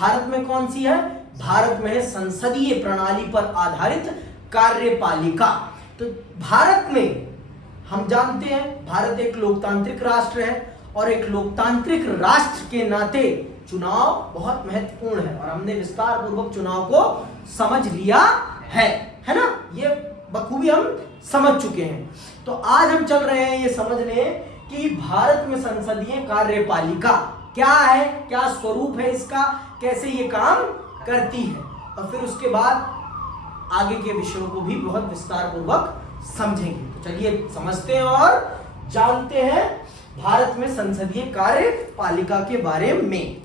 भारत में कौन सी है? भारत में संसदीय प्रणाली पर आधारित कार्यपालिका। तो भारत में हम जानते हैं भारत एक लोकतांत्रिक राष्ट्र है और एक लोकतांत्रिक राष्ट्र के नाते चुनाव बहुत महत्वपूर्ण है और हमने विस्तार पूर्वक चुनाव को समझ लिया है ना? ये बखूबी हम समझ चुके हैं। तो आज हम चल रहे हैं ये समझने कि भारत में संसदीय कार्यपालिका क्या है, क्या स्वरूप है इसका, कैसे ये काम करती है, और फिर उसके बाद आगे के विषयों को भी बहुत विस्तार पूर्वक समझेंगे। तो चलिए समझते हैं और जानते हैं भारत में संसदीय कार्यपालिका के बारे में।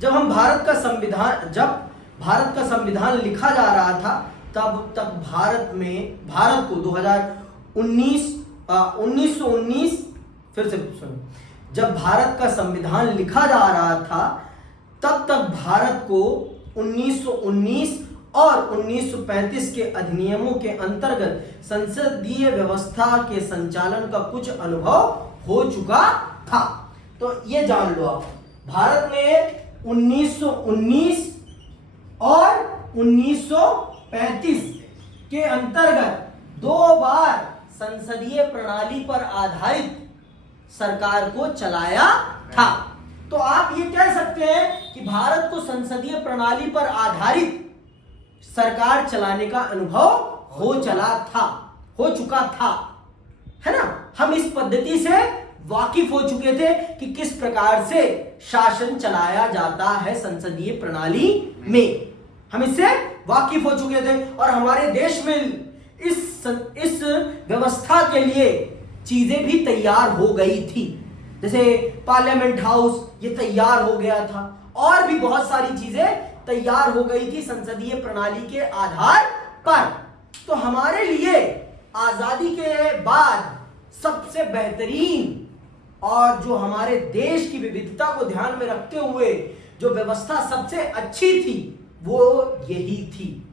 जब भारत का संविधान लिखा जा रहा था तब तक भारत को 1919 फिर से सुनो, जब भारत का संविधान लिखा जा रहा था तब तक भारत को 1919 और 1935 के अधिनियमों के अंतर्गत संसदीय व्यवस्था के संचालन का कुछ अनुभव हो चुका था। तो ये जान लो आप, भारत ने 1919 और 1935 के अंतर्गत 2 बार संसदीय प्रणाली पर आधारित सरकार को चलाया था। तो आप ये कह सकते हैं कि भारत को संसदीय प्रणाली पर आधारित सरकार चलाने का अनुभव हो चुका था, है ना? हम इस पद्धति से वाकिफ हो चुके थे कि किस प्रकार से शासन चलाया जाता है संसदीय प्रणाली में, हम इससे वाकिफ हो चुके थे और हमारे देश में इस व्यवस्था के लिए चीजें भी तैयार हो गई थी। जैसे पार्लियामेंट हाउस ये तैयार हो गया था और भी बहुत सारी चीजें तैयार हो गई थी संसदीय प्रणाली के आधार पर। तो हमारे लिए आजादी के बाद सबसे बेहतरीन और जो हमारे देश की विविधता को ध्यान में रखते हुए जो व्यवस्था सबसे अच्छी थी वो यही थी,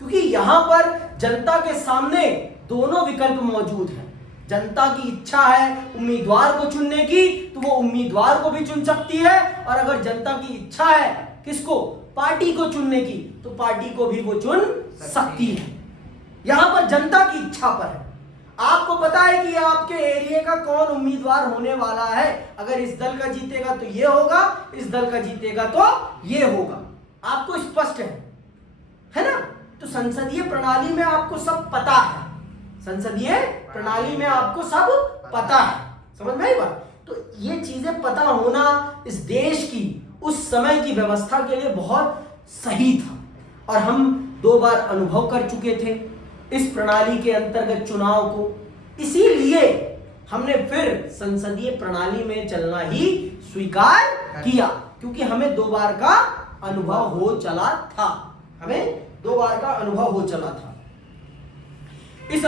क्योंकि यहां पर जनता के सामने दोनों विकल्प मौजूद हैं। जनता की इच्छा है उम्मीदवार को चुनने की तो वो उम्मीदवार को भी चुन सकती है, और अगर जनता की इच्छा है किसको, पार्टी को चुनने की, तो पार्टी को भी वो चुन सकती है। यहां पर जनता की इच्छा पर है। आपको पता है कि आपके एरिया का कौन उम्मीदवार होने वाला है, अगर इस दल का जीतेगा तो ये होगा, इस दल का जीतेगा तो ये होगा, आपको स्पष्ट है ना? तो संसदीय प्रणाली में आपको सब पता है, संसदीय प्रणाली में आपको सब पता है, समझ में आई बात? तो ये चीजें पता होना इस देश की उस समय की व्यवस्था के लिए बहुत सही था, और हम 2 बार अनुभव कर चुके थे इस प्रणाली के अंतर्गत चुनाव को। इसीलिए हमने फिर संसदीय प्रणाली में चलना ही स्वीकार किया, क्योंकि हमें 2 बार का अनुभव हो चला था, हमें 2 बार का अनुभव हो चला था। इस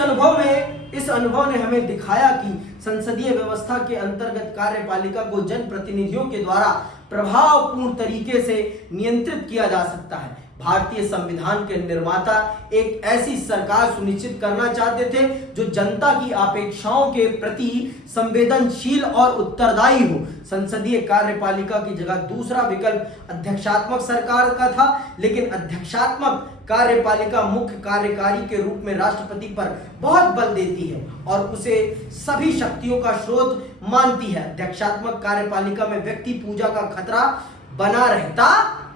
अनुभव ने हमें दिखाया कि संसदीय व्यवस्था के अंतर्गत कार्यपालिका को जनप्रतिनिधियों के द्वारा प्रभावपूर्ण तरीके से नियंत्रित किया जा सकता है। भारतीय संविधान के निर्माता एक ऐसी सरकार सुनिश्चित करना चाहते थे जो जनता की अपेक्षाओं के प्रति संवेदनशील और उत्तरदायी हो। संसदीय कार्यपालिका की जगह दूसरा विकल्प अध्यक्षात्मक सरकार का था, लेकिन अध्यक्षात्मक कार्यपालिका मुख्य कार्यकारी के रूप में राष्ट्रपति पर बहुत बल देती है और उसे सभी शक्तियों का स्रोत मानती है। अध्यक्षात्मक कार्यपालिका में व्यक्ति पूजा का खतरा बना रहता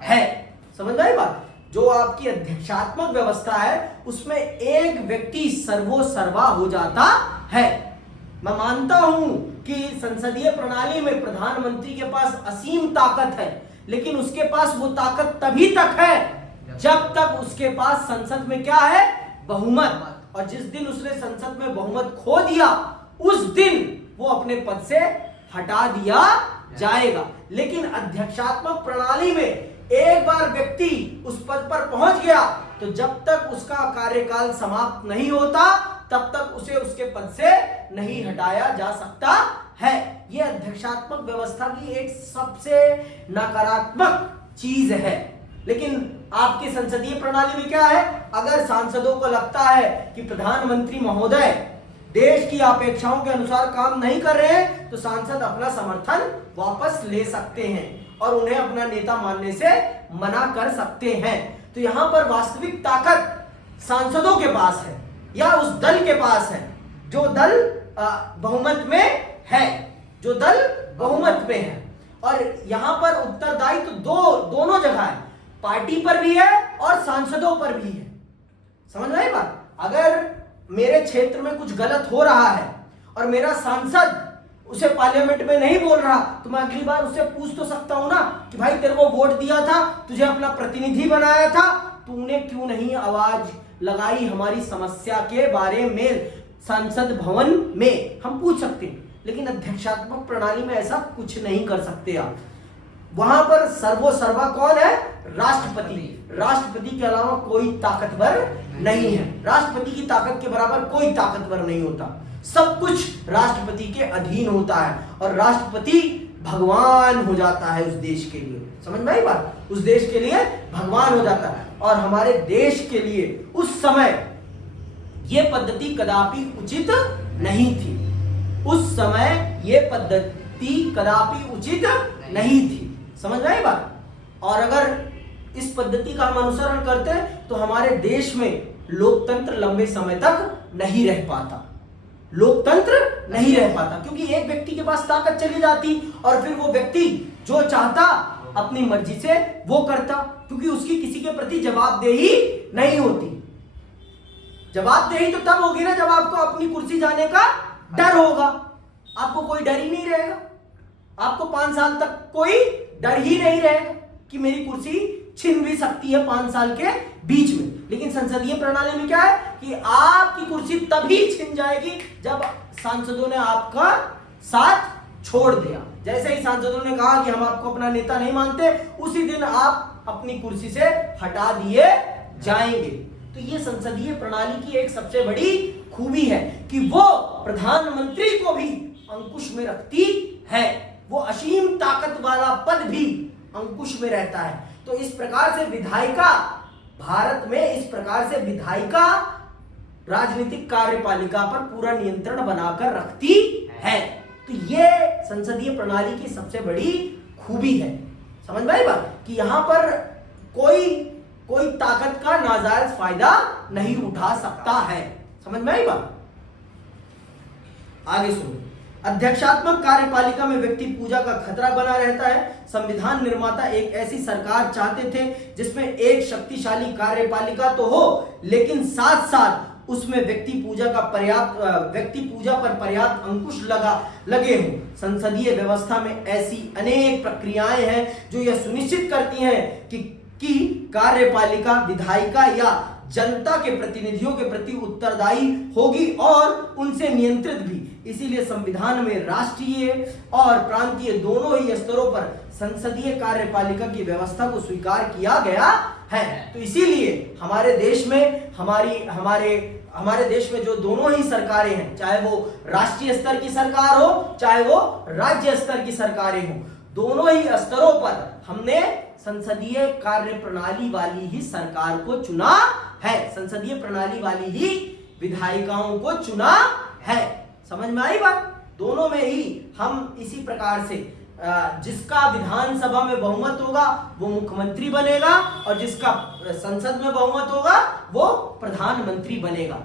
है। समझ आई बात? जो आपकी अध्यक्षात्मक व्यवस्था है उसमें एक व्यक्ति सर्वोसर्वा हो जाता है। मैं मानता हूं कि संसदीय प्रणाली में प्रधानमंत्री के पास असीम ताकत है, लेकिन उसके पास वो ताकत तभी तक है जब तक उसके पास संसद में क्या है, बहुमत, और जिस दिन उसने संसद में बहुमत खो दिया उस दिन वो अपने पद से हटा दिया जाएगा। लेकिन अध्यक्षात्मक प्रणाली में एक बार व्यक्ति उस पद पर पहुंच गया तो जब तक उसका कार्यकाल समाप्त नहीं होता तब तक उसे उसके पद से नहीं हटाया जा सकता है। यह अध्यक्षात्मक व्यवस्था की एक सबसे नकारात्मक चीज है। लेकिन आपकी संसदीय प्रणाली में क्या है, अगर सांसदों को लगता है कि प्रधानमंत्री महोदय देश की अपेक्षाओं के अनुसार काम नहीं कर रहे हैं तो सांसद अपना समर्थन वापस ले सकते हैं और उन्हें अपना नेता मानने से मना कर सकते हैं। तो यहां पर वास्तविक ताकत सांसदों के पास है या उस दल के पास है जो दल बहुमत में है, जो दल बहुमत में है। और यहां पर उत्तरदायित्व दोनों जगह है, पार्टी पर भी है और सांसदों पर भी है। समझ में आई बात? अगर मेरे क्षेत्र में कुछ गलत हो रहा है और मेरा सांसद उसे पार्लियामेंट में नहीं बोल रहा तो मैं अगली बार उससे पूछ तो सकता हूं ना कि भाई तेरे को वोट दिया था, तुझे अपना प्रतिनिधि बनाया था, तूने क्यों नहीं आवाज लगाई हमारी समस्या के बारे में संसद भवन में। हम पूछ सकते हैं, लेकिन अध्यक्षात्मक प्रणाली में ऐसा कुछ नहीं कर सकते आप। वहां पर सर्वोसर्वा कौन है? राष्ट्रपति। राष्ट्रपति के अलावा कोई ताकतवर नहीं है। राष्ट्रपति की ताकत के बराबर कोई ताकतवर नहीं होता। सब कुछ राष्ट्रपति के अधीन होता है और राष्ट्रपति भगवान हो जाता है उस देश के लिए। समझ में आई बात? उस देश के लिए भगवान हो जाता है। और हमारे देश के लिए उस समय यह पद्धति कदापि उचित नहीं थी। उस समय यह पद्धति कदापि उचित नहीं थी। समझ में आई बात? और अगर इस पद्धति का हम अनुसरण करते तो हमारे देश में लोकतंत्र लंबे समय तक नहीं रह पाता। लोकतंत्र नहीं रह पाता क्योंकि एक व्यक्ति के पास ताकत चली जाती और फिर वो व्यक्ति जो चाहता अपनी मर्जी से वो करता, क्योंकि उसकी किसी के प्रति जवाबदेही नहीं होती। जवाबदेही तो तब होगी ना जब आपको अपनी कुर्सी जाने का डर होगा। आपको कोई डर ही नहीं रहेगा। आपको 5 साल तक कोई डर ही नहीं रहेगा कि मेरी कुर्सी छिन भी सकती है 5 साल के बीच में। लेकिन संसदीय प्रणाली में क्या है कि आपकी कुर्सी तभी छिन जाएगी जब सांसदों ने आपका साथ छोड़ दिया। जैसे ही सांसदों ने कहा कि हम आपको अपना नेता नहीं मानते, उसी दिन आप अपनी कुर्सी से हटा दिए जाएंगे। तो ये संसदीय प्रणाली की एक सबसे बड़ी खूबी है कि वो प्रधानमंत्री को भी अंकुश में रखती है। वो असीम ताकत वाला पद भी अंकुश में रहता है। तो इस प्रकार से विधायिका, भारत में इस प्रकार से विधायिका राजनीतिक कार्यपालिका पर पूरा नियंत्रण बनाकर रखती है। तो ये संसदीय प्रणाली की सबसे बड़ी खूबी है। समझ में आई बात? कि यहां पर कोई ताकत का नाजायज फायदा नहीं उठा सकता है। समझ में आई बात? आगे सुनो। अध्यक्षात्मक कार्यपालिका में व्यक्ति पूजा का खतरा बना रहता है। संविधान निर्माता एक ऐसी सरकार चाहते थे जिसमें एक शक्तिशाली कार्यपालिका तो हो, लेकिन साथ साथ उसमें व्यक्ति पूजा पर पर्याप्त अंकुश लगे हों। संसदीय व्यवस्था में ऐसी अनेक प्रक्रियाएं हैं जो यह सुनिश्चित करती हैं कि कार्यपालिका विधायिका या जनता के प्रतिनिधियों के प्रति उत्तरदायी होगी और उनसे नियंत्रित भी। इसीलिए संविधान में राष्ट्रीय और प्रांतीय दोनों ही स्तरों पर संसदीय कार्यपालिका की व्यवस्था को स्वीकार किया गया है। तो इसीलिए हमारे देश में हमारे देश में जो दोनों ही सरकारें हैं, चाहे वो राष्ट्रीय स्तर की सरकार हो चाहे वो राज्य स्तर की सरकारें हो, दोनों ही स्तरों पर हमने संसदीय कार्य प्रणाली वाली ही सरकार को चुना है। संसदीय प्रणाली वाली ही विधायिकाओं को चुना है। समझ में आई बात? दोनों में ही हम इसी प्रकार से जिसका विधानसभा में बहुमत होगा वो मुख्यमंत्री बनेगा और जिसका संसद में बहुमत होगा वो प्रधानमंत्री बनेगा।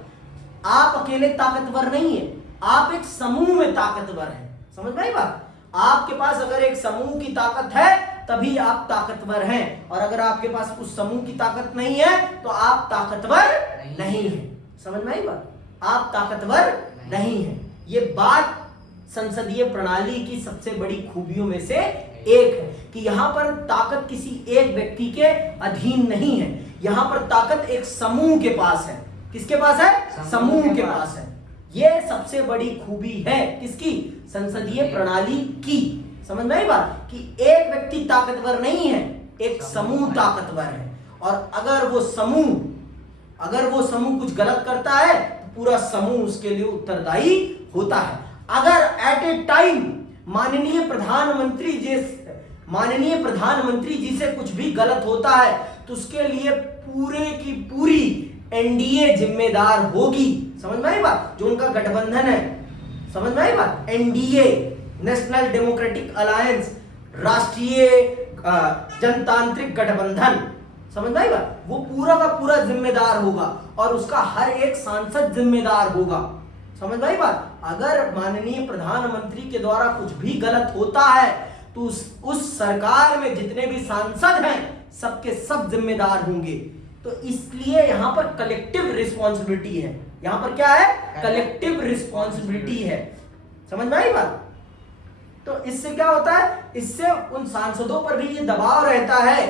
आप अकेले ताकतवर नहीं है, आप एक समूह में ताकतवर हैं। समझ में आई बात? आपके पास अगर एक समूह की ताकत है तभी आप ताकतवर हैं, और अगर आपके पास उस समूह की ताकत नहीं है तो आप ताकतवर नहीं हैं। समझ में आई बात? आप ताकतवर नहीं हैं। ये बात संसदीय प्रणाली की सबसे बड़ी खूबियों में से एक है कि यहां पर ताकत किसी एक व्यक्ति के अधीन नहीं है। यहां पर ताकत एक समूह के पास है। किसके पास है? समूह के पास है। यह सबसे बड़ी खूबी है किसकी? संसदीय प्रणाली की। समझ में आई बात? कि एक व्यक्ति ताकतवर नहीं है, एक समूह ताकतवर है। और अगर वो समूह कुछ गलत करता है तो पूरा समूह उसके लिए उत्तरदायी होता है। अगर एट ए टाइम माननीय प्रधानमंत्री जी से कुछ भी गलत होता है तो उसके लिए पूरे की पूरी एनडीए जिम्मेदार होगी। समझ में आई बात, जो उनका गठबंधन है, समझ में आई बात, एनडीए, नेशनल डेमोक्रेटिक अलायंस, राष्ट्रीय जनतांत्रिक गठबंधन, समझ में आई बात, वो पूरा का पूरा जिम्मेदार होगा और उसका हर एक सांसद जिम्मेदार होगा। समझ में आई बात। अगर माननीय प्रधानमंत्री के द्वारा कुछ भी गलत होता है तो उस सरकार में जितने भी सांसद हैं सबके सब जिम्मेदार होंगे। तो इसलिए यहां पर कलेक्टिव रिस्पॉन्सिबिलिटी है, यहां पर क्या है, कलेक्टिव रिस्पॉन्सिबिलिटी है। समझ में आई बात। तो इससे क्या होता है, इससे उन सांसदों पर भी ये दबाव रहता है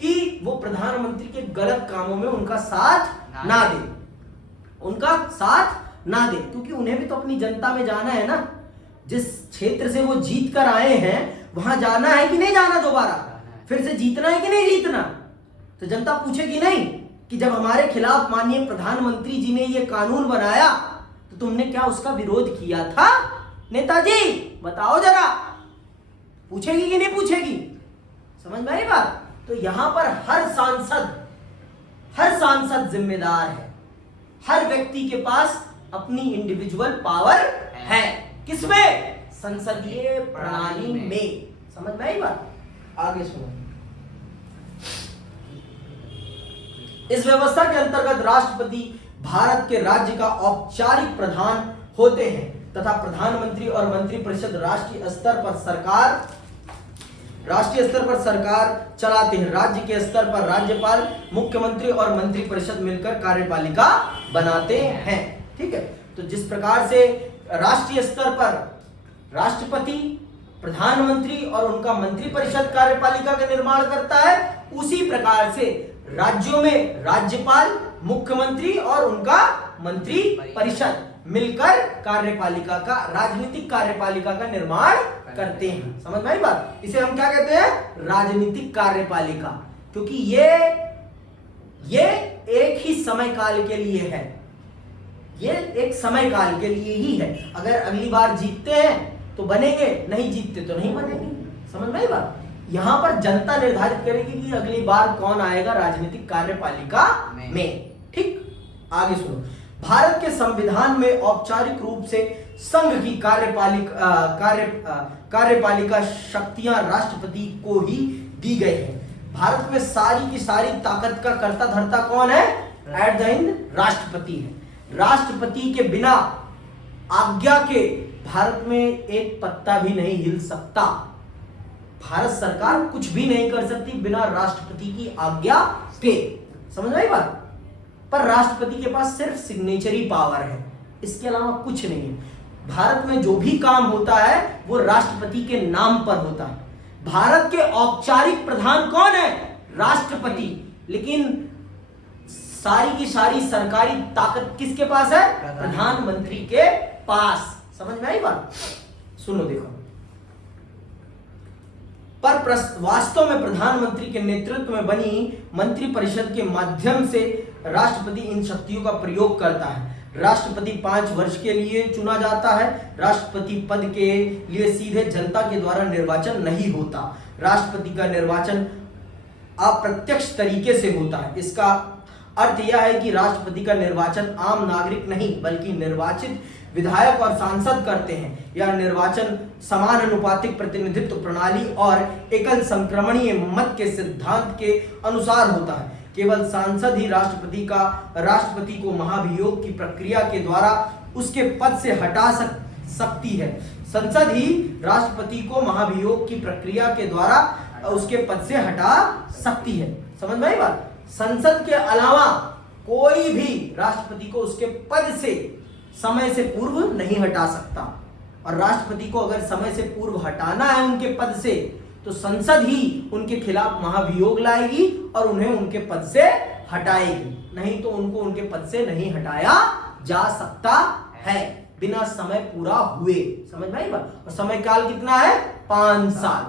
कि वो प्रधानमंत्री के गलत कामों में उनका साथ ना दे, उनका साथ ना दे, क्योंकि उन्हें भी तो अपनी जनता में जाना है ना। जिस क्षेत्र से वो जीत कर आए हैं वहां जाना है कि नहीं जाना, दोबारा फिर से जीतना है कि नहीं जीतना। तो जनता पूछेगी नहीं कि जब हमारे खिलाफ माननीय प्रधानमंत्री जी ने ये कानून बनाया तो तुमने क्या उसका विरोध किया था नेताजी, बताओ जरा, पूछेगी कि नहीं पूछेगी। समझ में आई बात। तो यहां पर हर सांसद जिम्मेदार है, हर व्यक्ति के पास अपनी इंडिविजुअल पावर है, किसमें, संसदीय प्रणाली में। समझ में आई बात। आगे सुनो, इस व्यवस्था के अंतर्गत राष्ट्रपति भारत के राज्य का औपचारिक प्रधान होते हैं तथा प्रधानमंत्री और मंत्रिपरिषद राष्ट्रीय स्तर पर सरकार चलाते हैं। राज्य के स्तर पर राज्यपाल, मुख्यमंत्री और मंत्रिपरिषद मिलकर कार्यपालिका बनाते हैं। ठीक है। तो जिस प्रकार से राष्ट्रीय स्तर पर राष्ट्रपति, प्रधानमंत्री और उनका मंत्रिपरिषद कार्यपालिका का निर्माण करता है, उसी प्रकार से राज्यों में राज्यपाल, मुख्यमंत्री और उनका मंत्रिपरिषद मिलकर कार्यपालिका का, राजनीतिक कार्यपालिका का निर्माण करते हैं। समझ में आई बात। इसे हम क्या कहते हैं, राजनीतिक कार्यपालिका, क्योंकि ये एक ही समय काल के लिए है, ये एक समय काल के लिए ही है। अगर अगली बार जीतते हैं तो बनेंगे, नहीं जीतते तो नहीं बनेंगे। समझ में आई बात। यहां पर जनता निर्धारित करेगी कि अगली बार कौन आएगा राजनीतिक कार्यपालिका में। ठीक, आगे सुनो। भारत के संविधान में औपचारिक रूप से संघ की कार्यपालिका शक्तियां राष्ट्रपति को ही दी गई है। भारत में सारी की सारी ताकत का कर्ता धर्ता कौन है, एट द एंड राष्ट्रपति है। राष्ट्रपति के बिना आज्ञा के भारत में एक पत्ता भी नहीं हिल सकता। भारत सरकार कुछ भी नहीं कर सकती बिना राष्ट्रपति की आज्ञा के। समझ में आई बात। पर राष्ट्रपति के पास सिर्फ सिग्नेचरी पावर है, इसके अलावा कुछ नहीं है। भारत में जो भी काम होता है वो राष्ट्रपति के नाम पर होता है। भारत के औपचारिक प्रधान कौन है, राष्ट्रपति, लेकिन सारी की सारी सरकारी ताकत किसके पास है, प्रधानमंत्री के पास। समझ में आई बात। सुनो देखो, पर वास्तव में प्रधानमंत्री के नेतृत्व में बनी मंत्रिपरिषद के माध्यम से राष्ट्रपति इन शक्तियों का प्रयोग करता है। राष्ट्रपति 5 वर्ष के लिए चुना जाता है। राष्ट्रपति पद के लिए सीधे जनता के द्वारा निर्वाचन नहीं होता। राष्ट्रपति का निर्वाचन अप्रत्यक्ष तरीके से होता है। इसका अर्थ यह है कि राष्ट्रपति का निर्वाचन आम नागरिक नहीं बल्कि निर्वाचित विधायक और सांसद करते हैं। यह निर्वाचन समानुपातिक प्रतिनिधित्व प्रणाली और एकल संक्रमणीय मत के सिद्धांत के अनुसार होता है। केवल सांसद ही राष्ट्रपति को महाभियोग की प्रक्रिया के द्वारा उसके पद से हटा सकती है। संसद ही राष्ट्रपति को महाभियोग की प्रक्रिया के द्वारा उसके पद से हटा सकती है। समझ में आई बात। संसद के अलावा कोई भी राष्ट्रपति को उसके पद से समय से पूर्व नहीं हटा सकता। और राष्ट्रपति को अगर समय से पूर्व हटाना है उनके पद से तो संसद ही उनके खिलाफ महाभियोग लाएगी और उन्हें उनके पद से हटाएगी, नहीं तो उनको उनके पद से नहीं हटाया जा सकता है बिना समय पूरा हुए। समझ में आई बात। और समय काल कितना है, 5 साल।